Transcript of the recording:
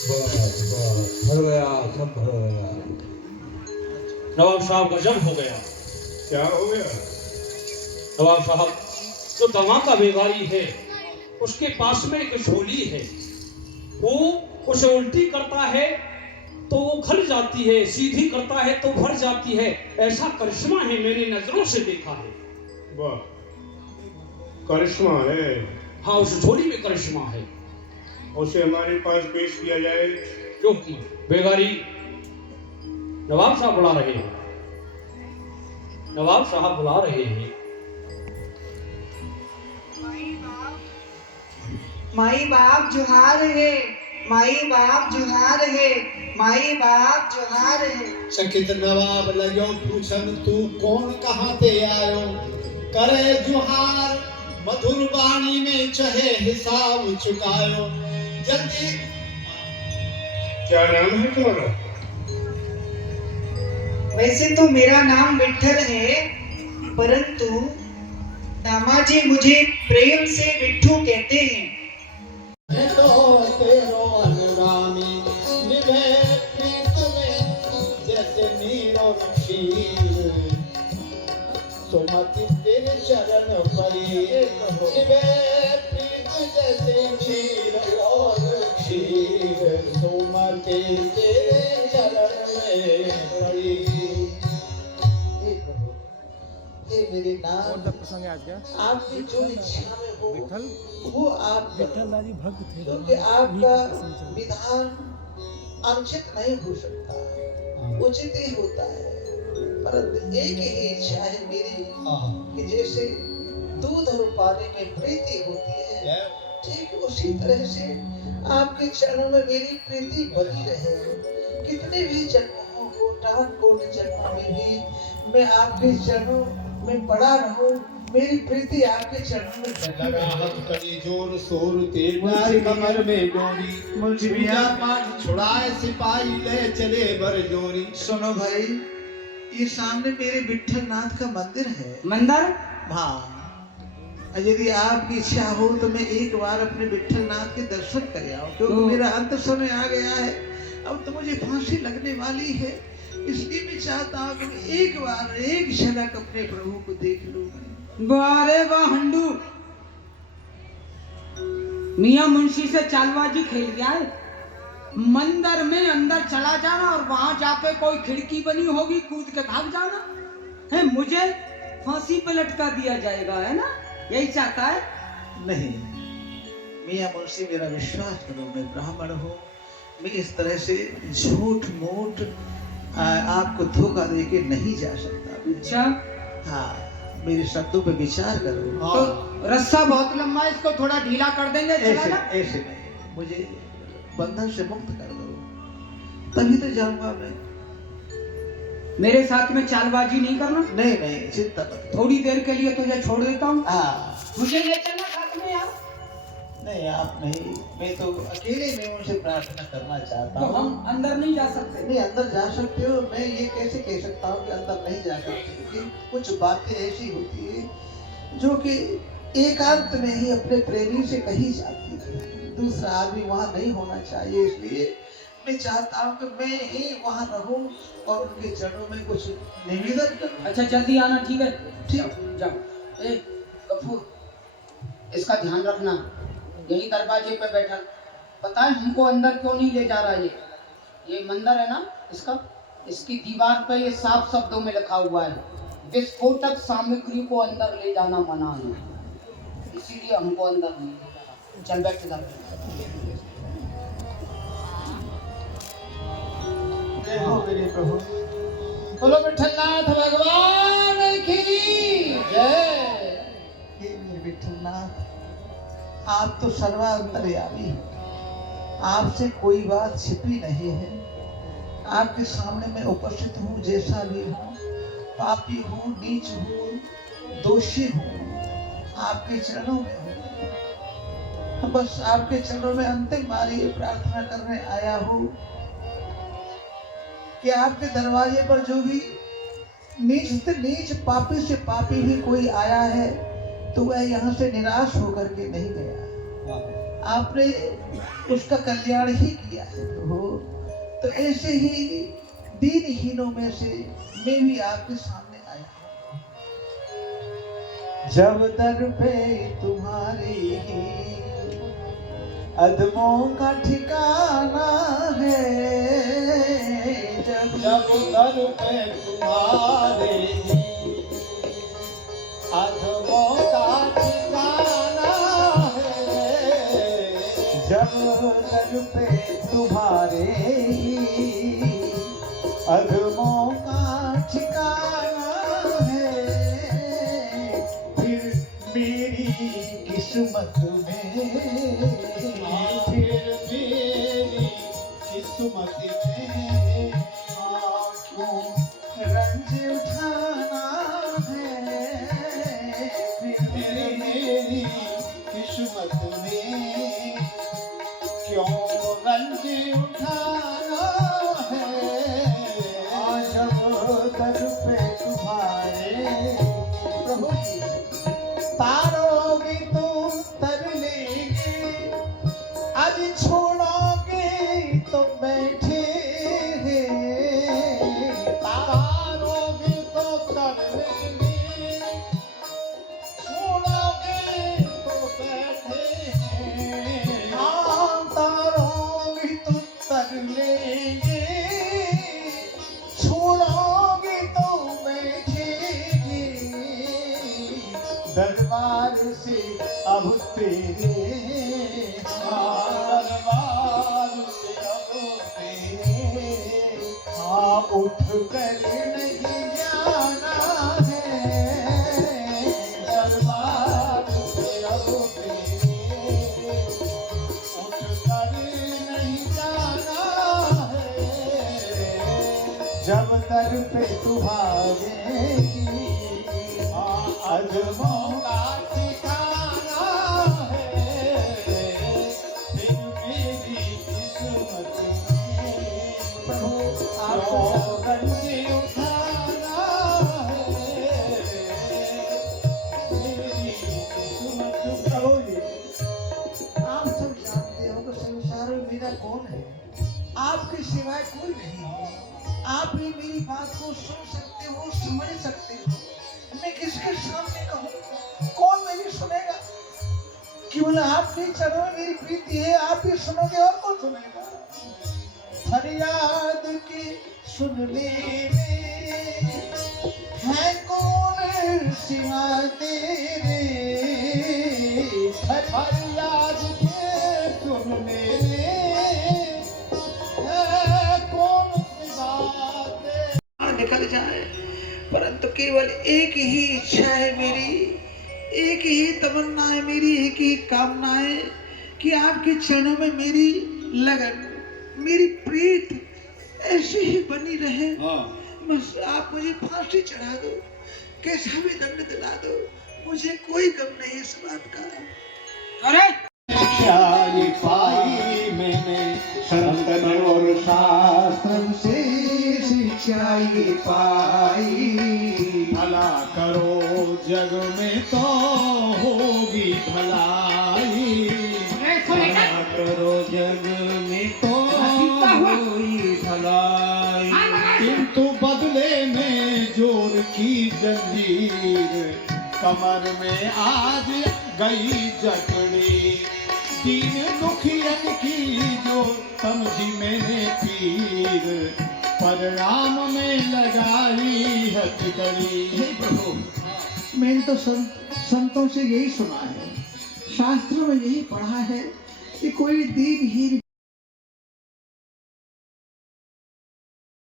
बस बस भर गया, सब भर गया। नवाब साहब गजब हो गया। क्या हो गया? नवाब साहब, जो धमाका बेगारी है उसके पास में एक झोली है, वो उसे उल्टी करता है तो वो भर जाती है, सीधी करता है तो भर जाती है। ऐसा करिश्मा है, मैंने नजरों से देखा है। वाह, करिश्मा है। हाँ, उस झोली में करिश्मा है। उसे हमारे पास पेश किया जाए। जो बेगारी, नवाब साहब बुला रहे हैं, नवाब साहब बुला रहे हैं। माई बाप जुहार है, माई बाप जुहार है, माई बाप जुहार है। चकित नवाब लगो पूछन तू कौन कहाँ ते आयो, करे जुहार मधुर वाणी में चहे हिसाब चुकायो। जल्दी क्या नाम है तुम्हारा? वैसे तो मेरा नाम विठल है, परंतु दामाजी मुझे प्रेम से विट्ठू कहते हैं। तो तेरो अनुरामी निभे प्रीत में जैसे नीर और क्षीर, सुमति तेरे चरण परी निभे प्रीत जैसे नीर और क्षीर, सुमति तेरे चरण में पड़ी। हे मेरे नाम प्रसंग है आज का। आपकी जो इच्छा में हो विठल वो आप विठल जी भक्त थे, क्योंकि आपका विधान अनुचित नहीं हो सकता, उचित ही होता है। परंतु एक ही इच्छा है मेरी कि जैसे दूध और पानी में प्रीति होती है, ठीक उसी तरह से आपके चरणों में मेरी प्रीति बनी रहे। कितने भी जन्म हो, कोटान कोट जन्म में भी मैं आपके चरणों में पड़ा रहूं, मेरी प्रीति आपके चरणों में बनी रहे। हाथ करी जोर शोर तेरी कमर में डोरी, मुझे भी आप पाठ छुड़ाए सिपाही ले चले बर जोरी। सुनो भाई, ये सामने मेरे विठल नाथ का मंदिर है। मंदिर? हाँ, यदि आपकी इच्छा हो तो मैं एक बार अपने विठल नाथ के दर्शन कर आऊं, क्योंकि मेरा अंत समय आ गया है। अब तो मुझे फांसी लगने वाली है, इसलिए मैं चाहता हूँ कि एक बार एक झलक अपने प्रभु को देख लूं। वारे वाह हंडू, मियां मुंशी से चालबाजी खेल गया है। मंदिर में अंदर चला जाना और वहां जाके कोई खिड़की बनी होगी कूद के भाग जाना है, मुझे फांसी पे लटका दिया जाएगा, है ना? यही चाहता है? नहीं मियां मुंशी, मेरा विश्वास करो, मैं ब्राह्मण हूँ, मैं इस तरह से झूठ मूठ आपको धोखा दे के नहीं जा सकता। अच्छा, हाँ, मेरे शब्दों पे विचार करो। तो रस्सा बहुत लंबा है, इसको थोड़ा ढीला कर देंगे। ऐसे ऐसे नहीं, मुझे बंधन से मुक्त कर दो, तभी तो जाऊंगा मैं। मेरे साथ में चालबाजी नहीं करना। नहीं नहीं, चिंता मत करो। थोड़ी देर के लिए तुझे छोड़ देता हूँ। हाँ, मुझे ले चलना साथ में यार। नहीं आप नहीं, मैं तो अकेले में उनसे प्रार्थना करना चाहता तो हूँ। हम अंदर नहीं जा सकते? नहीं, अंदर जा सकते हो। मैं ये कैसे कह सकता हूँ कि अंदर नहीं जा सकते, क्योंकि कुछ बातें ऐसी होती है जो कि एकांत में ही अपने प्रेमी से कही जाती है, दूसरा आदमी वहाँ नहीं होना चाहिए। इसलिए मैं चाहता हूँ कि मैं ही वहाँ रहूँ और उनके चरणों में कुछ निवेदन करूँ। अच्छा, जल्दी आना, ठीक है? ठीक, जाओ। ए गफूर, इसका ध्यान रखना, यही दरवाजे पे बैठा। पता है हमको अंदर क्यों नहीं ले जा रहा? ये मंदिर है ना, इसकी दीवार पे ये साफ शब्दों में लिखा हुआ है, विस्फोटक सामग्री को अंदर ले जाना मना है, इसीलिए हमको अंदर नहीं ले जा रहा। चल बैठ इधर। देखो मेरे प्रभु, बोलो विठलनाथ भगवान की जय। हे मेरे विठलनाथ, आप तो सर्वांतर्यामी हो, आपसे कोई बात छिपी नहीं है। आपके सामने मैं उपस्थित हूँ, जैसा भी हूँ, पापी हूँ, नीच हूँ, दोषी हूँ, आपके चरणों में हूँ। बस आपके चरणों में अंतिम बार ये प्रार्थना करने आया हूँ कि आपके दरवाजे पर जो भी नीच से नीच, पापी से पापी भी कोई आया है तो वह यहाँ से निराश होकर के नहीं गया। आपने उसका कल्याण ही किया है प्रभु। तो ऐसे ही दीनहीनों में से मैं भी आपके सामने आया हूँ। जब दर पे तुम्हारी अदमों का ठिकाना है, जब दर पे तुम्हारे अदमों का ठिकाना है, जब दर पे तुम्हारे अदमों का ठिकाना है, फिर मेरी किस्मत में, फिर मेरी किस्मत में क्यों रंज उठाना है, फिर मेरी किस्मत में क्यों रंज उठाना है, जब दर पे तुम्हारे प्रभु तारों भी तुम तर लेंगे, आज छोड़ोगे तो बैठे हैं, तारों भी तो तर लेंगे, छोड़ोगे तो बैठे हैं, हाँ तारों भी तो तर लेंगे, छोड़ोगे तो बैठेंगे, दरबार से अब तेरे, दरबार से अब तेरे, हाँ उठ कर नहीं जाना है, दरबार से अब तेरे, उठ कर नहीं जाना है, जब दर पे तुम्हारे अदमों का ठिकाना है, फिर मेरी किस्मत में प्रभु आपको रंज उठाना है, मेरी किस्मत। प्रभु जी आप सब जानते हो कि संसार में मेरा कौन है, आपके सिवाय कोई नहीं है। आप ही मेरी बात को सुन सकते हो, समझ सकते हो। मैं किसके सामने कहूँ, कौन मेरी सुनेगा? केवल आपके चरणों में मेरी प्रीति है, आप ही सुनोगे और कौन सुनेगा? फरियाद की सुनने में है कौन सिवा तेरे, फरियाद के सुनने में है कौन सिवा तेरे। निकल जाए परंतु केवल एक ही इच्छा है मेरी, एक ही तमन्ना है मेरी, एक ही कामना है कि आपके चरणों में मेरी लगन, मेरी प्रीत ऐसे ही बनी रहे। बस आप मुझे फांसी चढ़ा दो, कैसा भी दंड दिला दो, मुझे कोई गम नहीं इस बात का। अरे शिक्षा ये पाई मैंने संतन और शास्त्र से, शिक्षा ये पाई, भला करो जग में तो होगी भलाई, भला करो जग में तो होगी भलाई, किंतु बदले में जोर की जंजीर कमर में आज गई जकड़ी, दीन दुखियन की जो समझी मैंने पीर, परिणाम में लगाई हथकड़ी। हे प्रभु, मैंने तो संतों से यही सुना है, शास्त्रों में यही पढ़ा है कि कोई दीनहीन